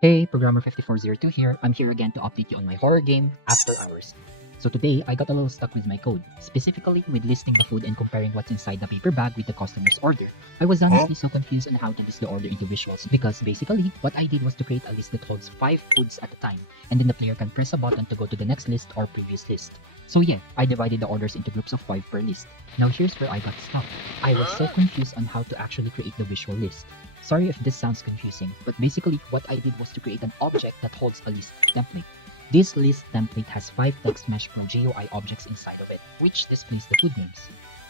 Hey, Programmer 5402 here. I'm here again to update you on my horror game, After Hours. So today, I got a little stuck with my code, specifically with listing the food and comparing what's inside the paper bag with the customer's order. I was honestly so confused on how to list the order into visuals because basically, what I did was to create a list that holds 5 foods at a time, and then the player can press a button to go to the next list or previous list. So yeah, I divided the orders into groups of 5 per list. Now here's where I got stuck. I was so confused on how to actually create the visual list. Sorry if this sounds confusing, but basically what I did was to create an object that holds a list template. This list template has 5 text mesh from GUI objects inside of it, which displays the food names.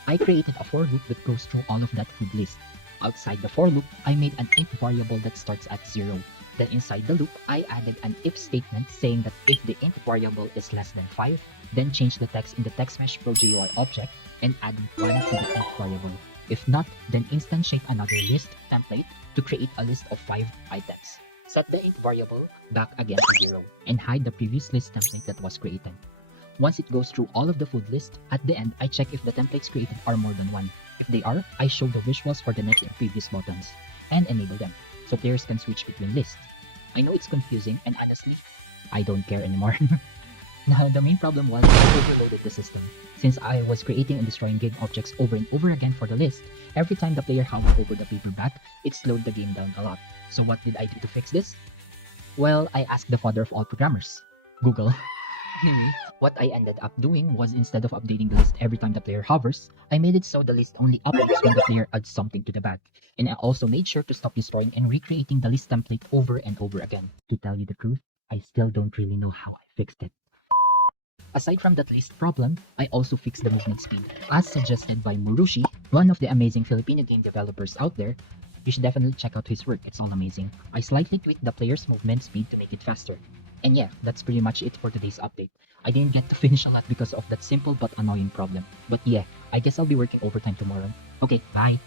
I created a for loop that goes through all of that food list. Outside the for loop, I made an int variable that starts at 0. Then inside the loop, I added an if statement saying that if the int variable is less than 5, then change the text in the text mesh pro GUI object and add 1 to the int variable. If not, then instantiate another list template to create a list of 5 items. Set the int variable back again to 0 and hide the previous list template that was created. Once it goes through all of the food list, at the end I check if the templates created are more than 1. If they are, I show the visuals for the next and previous buttons and enable them so players can switch between lists. I know it's confusing and honestly, I don't care anymore. Now, the main problem was I overloaded the system. Since I was creating and destroying game objects over and over again for the list, every time the player hovered over the paperback, it slowed the game down a lot. So what did I do to fix this? Well, I asked the father of all programmers, Google. Anyway, what I ended up doing was instead of updating the list every time the player hovers, I made it so the list only updates when the player adds something to the bag. And I also made sure to stop destroying and recreating the list template over and over again. To tell you the truth, I still don't really know how I fixed it. Aside from that list problem, I also fixed the movement speed. As suggested by Murushi, one of the amazing Filipino game developers out there, you should definitely check out his work, it's all amazing. I slightly tweaked the player's movement speed to make it faster. And yeah, that's pretty much it for today's update. I didn't get to finish a lot because of that simple but annoying problem. But yeah, I guess I'll be working overtime tomorrow. Okay, bye!